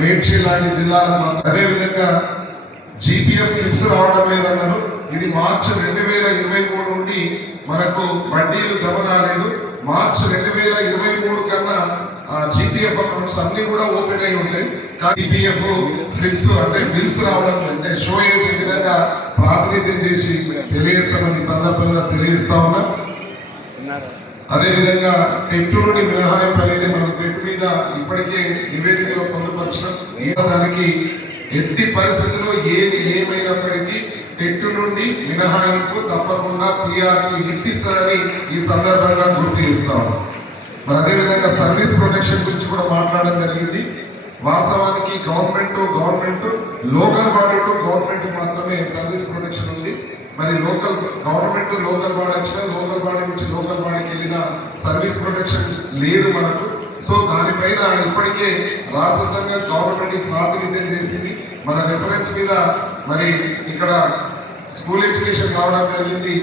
మేడ్చల్ లాంటి జిల్లాలకు మాత్రం అదేవిధంగా జీపీఎఫ్ స్లిప్స్ రావడం లేదన్నారు. ఇది మార్చి 2023 నుండి మనకు వడ్డీలు జమ కాలేదు. మార్చి 2023 కన్నా జీపీఎఫ్ అకౌంట్స్ అన్ని కూడా ఓపెన్ అయి ఉంటాయి. జీపీఎఫ్ స్లిప్స్ అంటే బిల్స్ రావడం అంటే షో చేసే విధంగా ప్రాతినిధ్యం చేసి తెలియజేస్తామని సందర్భంగా తెలియజేస్తా ఉన్నా. అదేవిధంగా టెట్టు నుండి మినహాయింపు అనేది మనం టెట్ మీద ఇప్పటికే నివేదికలో పొందుపరచడం. దానికి ఎట్టి పరిస్థితుల్లో ఏది ఏమైనప్పటికీ టెట్టు నుండి మినహాయింపు తప్పకుండా పిఆర్పి ఇప్పిస్తుందని ఈ సందర్భంగా గుర్తు చేస్తాం. మరి అదేవిధంగా సర్వీస్ ప్రొటెక్షన్ గురించి కూడా మాట్లాడడం జరిగింది. వాస్తవానికి government local body to government మాత్రమే సర్వీస్ ప్రొటెక్షన్ ఉంది. మరి గవర్నమెంట్ లోకల్ బాడీ వచ్చిన లోకల్ బాడీ నుంచి లోకల్ బాడీకి వెళ్ళిన సర్వీస్ ప్రొటెక్షన్ లేదు మనకు. సో దానిపైన ఇప్పటికే రాష్ట్ర సంఘం గవర్నమెంట్ ప్రాతినిధ్యం చేసింది. మన రిఫరెన్స్ మీద మరి ఇక్కడ స్కూల్ ఎడ్యుకేషన్ రావడం జరిగింది.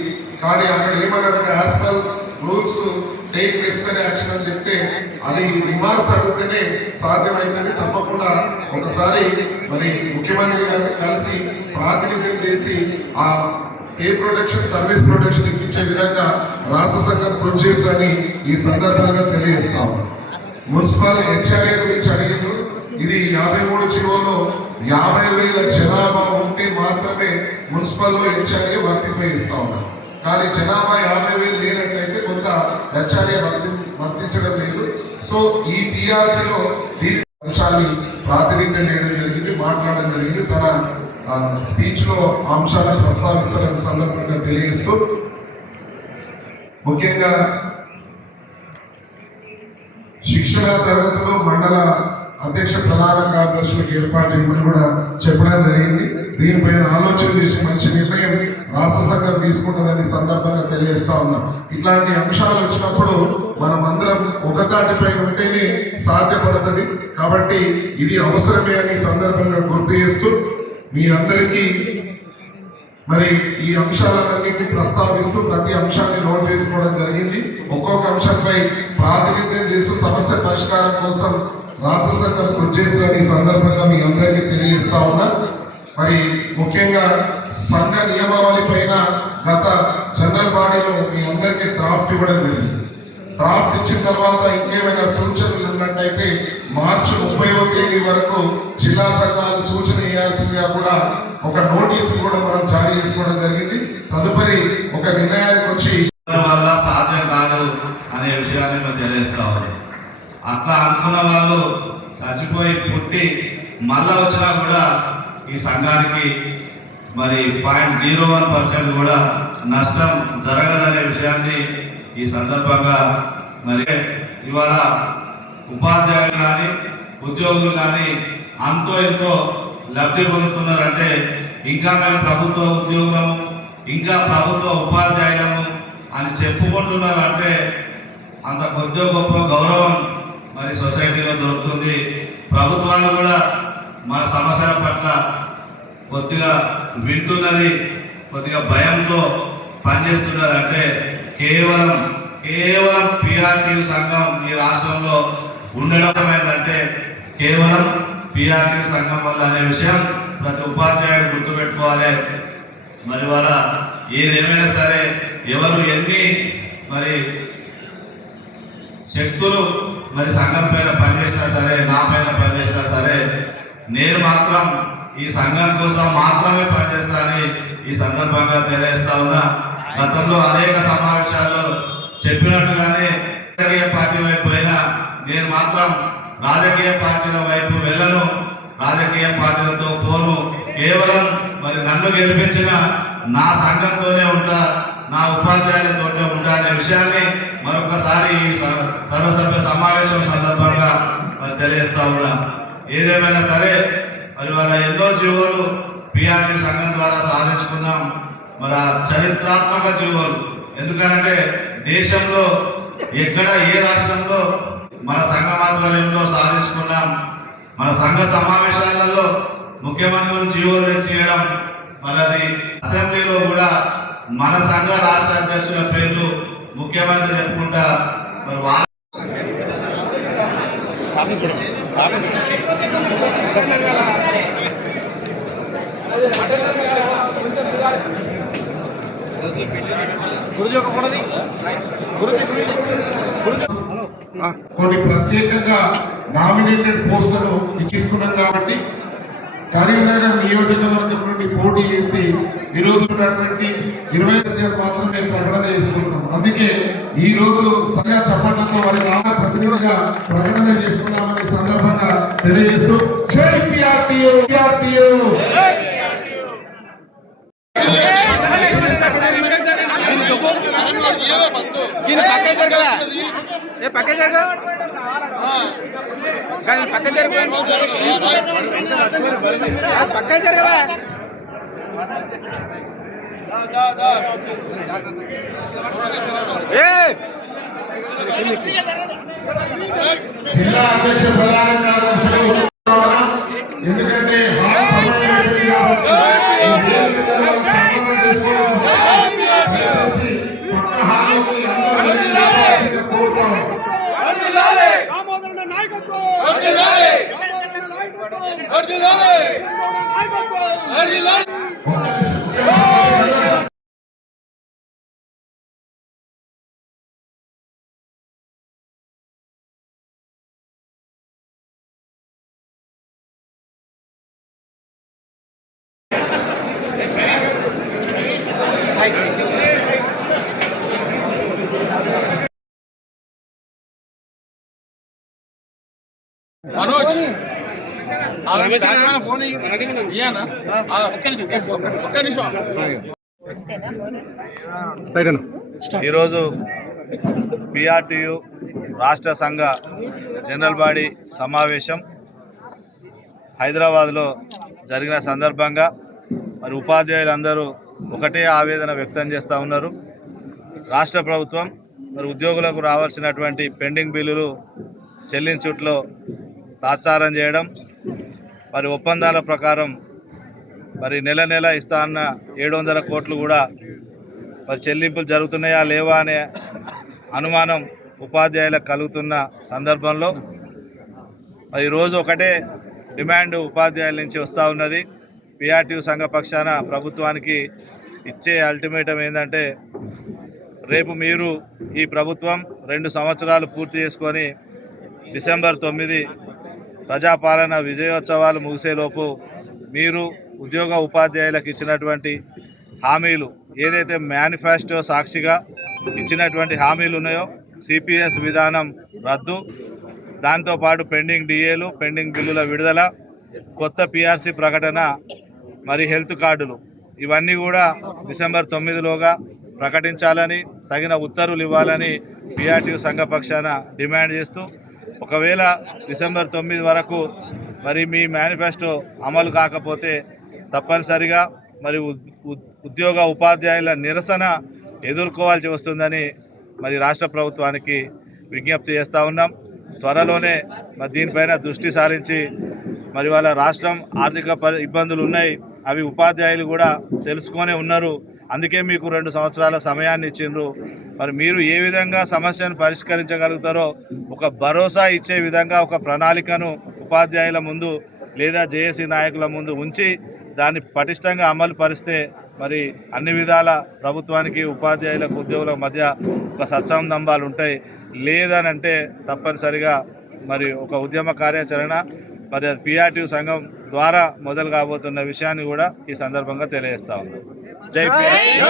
కానీ అక్కడ ఏమన్నారంటే as per rules take necessary action అని చెప్తే అది రిమార్క్స్ అడిగితేనే సాధ్యమైనది. తప్పకుండా ఒకసారి మరి ముఖ్యమంత్రి గారిని కలిసి ప్రాతినిధ్యం చేసి ఆ ఏ ప్రొటెక్షన్ సర్వీస్ ప్రొటెక్షన్ ఇప్పించే విధంగా రాష్ట్ర సంఘం కృషి చేస్తుందని ఈ సందర్భంగా తెలియజేస్తాం. మున్సిపల్ హెచ్ఆర్ఏ గురించి అడిగిండు. ఇది 53 జీవోలో 50,000 జనాభా ఉంటే మాత్రమే మున్సిపల్లో హెచ్ఆర్ఏ వర్తింపజేస్తా ఉన్నారు. కానీ జనాభా 50,000 లేనట్టయితే కొంత హెచ్ఆర్ఏ వర్తించడం లేదు. సో ఈ పిఆర్సీలో దీని అంశాన్ని ప్రాతినిధ్యం చేయడం జరిగింది, మాట్లాడడం జరిగింది. తన స్పీచ్ లో అంశాలను ప్రస్తావిస్తున్న సందర్భంగా తెలియజేస్తూ ముఖ్యంగా శిక్షణ తరగతులు మండల అధ్యక్ష ప్రధాన కార్యదర్శులకు ఏర్పాటు చేయమని కూడా చెప్పడం జరిగింది. దీనిపైన ఆలోచన చేసి మంచి నిర్ణయం రాష్ట్ర సంఘం తీసుకుంటుందని సందర్భంగా తెలియజేస్తా ఉన్నాం. ఇట్లాంటి అంశాలు వచ్చినప్పుడు మనం అందరం ఒకతాటిపై ఉంటేనే సాధ్యపడుతుంది. కాబట్టి ఇది అవసరమే అని సందర్భంగా గుర్తు చేస్తూ మీ అందరికీ మరి ఈ అంశాలన్నింటినీ ప్రస్తావిస్తూ ప్రతి అంశాన్ని నోట్ చేసుకోవడం జరిగింది. ఒక్కొక్క అంశంపై ప్రాతినిధ్యం చేస్తూ సమస్య పరిష్కారం కోసం రాష్ట్ర సంఘం కృషి చేస్తుందని సందర్భంగా మీ అందరికీ తెలియజేస్తా ఉన్నా. మరి ముఖ్యంగా సంఘ నియమావళి పైన గత జనరల్ బాడీలో మీ అందరికీ డ్రాఫ్ట్ ఇవ్వడం జరిగింది. డ్రాఫ్ట్ ఇచ్చిన తర్వాత ఇంకేమైనా సూచనలు ఉన్నట్టయితే మార్చి 30వ తేదీ వరకు జిల్లా సంఘాలు సూచన చేయాల్సిందిగా కూడా ఒక నోటీసు కూడా మనం జారీ చేసుకోవడం జరిగింది. తదుపరి ఒక నిర్ణయానికి వచ్చి వల్ల సాధ్యం కాదు అనే విషయాన్ని మేము తెలియజేస్తా ఉన్నాం. అట్లా అనుకున్న వాళ్ళు చచ్చిపోయి పుట్టి మళ్ళా వచ్చినా కూడా ఈ సంఘానికి మరి 0.01% కూడా నష్టం జరగదనే విషయాన్ని ఈ సందర్భంగా మరి ఇవాళ ఉపాధ్యాయులు కానీ ఉద్యోగులు కానీ అంతో ఎంతో లబ్ధి పొందుతున్నారంటే ఇంకా మేము ప్రభుత్వ ఉద్యోగులము ఇంకా ప్రభుత్వ ఉపాధ్యాయులము అని చెప్పుకుంటున్నారంటే అంత కొద్దిగా గొప్ప గౌరవం మరి సొసైటీలో దొరుకుతుంది. ప్రభుత్వాలు కూడా మన సమస్యల పట్ల కొద్దిగా వింటున్నది, కొద్దిగా భయంతో పనిచేస్తున్నది. అంటే కేవలం పిఆర్టీ సంఘం ఈ రాష్ట్రంలో ఉండడం ఏంటంటే కేవలం పిఆర్టీ సంఘం వల్ల అనే విషయం ప్రతి ఉపాధ్యాయుడు గుర్తుపెట్టుకోవాలి. మరి వాళ్ళ ఏదేమైనా సరే ఎవరు ఎన్ని మరి శక్తులు మరి సంఘం పైన పనిచేసినా సరే, నా పైన పనిచేసినా సరే, నేను మాత్రం ఈ సంఘం కోసం మాత్రమే పనిచేస్తానని ఈ సందర్భంగా తెలియజేస్తా ఉన్నా. గతంలో అనేక సమావేశాల్లో చెప్పినట్టుగానే రాజకీయ పార్టీ వైపు పోయినా నేను మాత్రం రాజకీయ పార్టీల వైపు వెళ్ళను, రాజకీయ పార్టీలతో పోను. కేవలం మరి నన్ను గెలిపించిన నా సంఘంతోనే ఉంటా, నా ఉపాధ్యాయులతోనే ఉంటా అనే విషయాన్ని మరొకసారి ఈ సర్వసభ్య సమావేశం సందర్భంగా మరి తెలియజేస్తా ఉన్నా. ఏదేమైనా సరే మరి వాళ్ళ ఎన్నో జీవోలు పిఆర్టీ సంఘం ద్వారా సాధించుకున్నాం. మరి ఆ చరిత్రాత్మక జీవోలు ఎందుకంటే దేశంలో ఎక్కడ ఏ రాష్ట్రంలో మన సంఘం ఆధ్వర్యంలో సాధించుకున్నాం. మన సంఘ సమావేశాలలో ముఖ్యమంత్రులు జీవోలు చేయడం, మనది అసెంబ్లీలో కూడా మన సంఘ రాష్ట్ర అధ్యక్షుల పేర్లు ముఖ్యమంత్రి చెప్పుకుంటా మరి కొన్ని ప్రత్యేకంగా నామినేటెడ్ పోస్టులను తీసుకున్నాం కాబట్టి కరీంనగర్ నియోజకవర్గం నుండి పోటీ చేసి ఈ రోజు ఉన్నటువంటి 20 మాత్రమే ప్రకటన చేసుకుంటున్నాం. అందుకే ఈ రోజు సరిగా చప్పట్లతో వారి నాన్న ప్రతినిధిగా ప్రకటన చేసుకున్నామనే సందర్భంగా తెలియజేస్తూ జై పిఆర్టీయూ పిఆర్టీయూ. జిల్లా అధ్యక్ష ప్రధాన కార్యదర్శులు ఎందుకంటే సమయం అయిపోయింది కాబట్టి పక్క హామీకి అందరూ కోరుతాం. మనోజ్ ఈరోజు పిఆర్టీయు రాష్ట్ర సంఘ జనరల్ బాడీ సమావేశం హైదరాబాద్లో జరిగిన సందర్భంగా మరి ఉపాధ్యాయులందరూ ఒకటే ఆవేదన వ్యక్తం చేస్తూ ఉన్నారు. రాష్ట్ర ప్రభుత్వం మరి ఉద్యోగులకు రావాల్సినటువంటి పెండింగ్ బిల్లులు చెల్లించుట్లో తాత్సారం చేయడం, మరి ఒప్పందాల ప్రకారం మరి నెల నెల ఇస్తా అన్న 700 కోట్లు కూడా మరి చెల్లింపులు జరుగుతున్నాయా లేవా అనే అనుమానం ఉపాధ్యాయులకు కలుగుతున్న సందర్భంలో మరి ఈరోజు ఒకటే డిమాండ్ ఉపాధ్యాయుల నుంచి వస్తూ ఉన్నది. పిఆర్టీయూ సంఘ పక్షాన ప్రభుత్వానికి ఇచ్చే అల్టిమేటం ఏంటంటే, రేపు మీరు ఈ ప్రభుత్వం 2 సంవత్సరాలు పూర్తి చేసుకొని డిసెంబర్ 9 ప్రజాపాలన విజయోత్సవాలు ముగిసేలోపు మీరు ఉద్యోగ ఉపాధ్యాయులకు ఇచ్చినటువంటి హామీలు ఏదైతే మేనిఫెస్టో సాక్షిగా ఇచ్చినటువంటి హామీలు ఉన్నాయో సిపిఎస్ విధానం రద్దు, దాంతోపాటు పెండింగ్ డిఏలు, పెండింగ్ బిల్లుల విడుదల, కొత్త పిఆర్సీ ప్రకటన, మరి హెల్త్ కార్డులు ఇవన్నీ కూడా డిసెంబర్ 9లోగా ప్రకటించాలని తగిన ఉత్తర్వులు ఇవ్వాలని పిఆర్టీయూ సంఘ పక్షాన డిమాండ్ చేస్తూ, ఒకవేళ డిసెంబర్ 9 వరకు మరి మీ మేనిఫెస్టో అమలు కాకపోతే తప్పనిసరిగా మరి ఉద్యోగ ఉపాధ్యాయుల నిరసన ఎదుర్కోవాల్సి వస్తుందని మరి రాష్ట్ర ప్రభుత్వానికి విజ్ఞప్తి చేస్తూ ఉన్నాం. త్వరలోనే మరి దీనిపైన దృష్టి సారించి మరి వాళ్ళ రాష్ట్రం ఆర్థిక ఇబ్బందులు ఉన్నాయి, అవి ఉపాధ్యాయులు కూడా తెలుసుకొనే ఉన్నారు. అందుకే మీకు 2 సంవత్సరాల సమయాన్ని ఇచ్చిండ్రు. మరి మీరు ఏ విధంగా సమస్యను పరిష్కరించగలుగుతారో ఒక భరోసా ఇచ్చే విధంగా ఒక ప్రణాళికను ఉపాధ్యాయుల ముందు లేదా జేఏసీ నాయకుల ముందు ఉంచి దాన్ని పటిష్టంగా అమలు పరిస్తే మరి అన్ని విధాల ప్రభుత్వానికి ఉపాధ్యాయులకు ఉద్యోగుల మధ్య ఒక సత్సంబంధాలు ఉంటాయి. లేదనంటే తప్పనిసరిగా మరి ఒక ఉద్యమ కార్యాచరణ మరి అది పిఆర్టీయూ సంఘం ద్వారా మొదలు కాబోతున్న విషయాన్ని కూడా ఈ సందర్భంగా తెలియజేస్తా ఉన్నాం. జై పిఆర్టీయూ.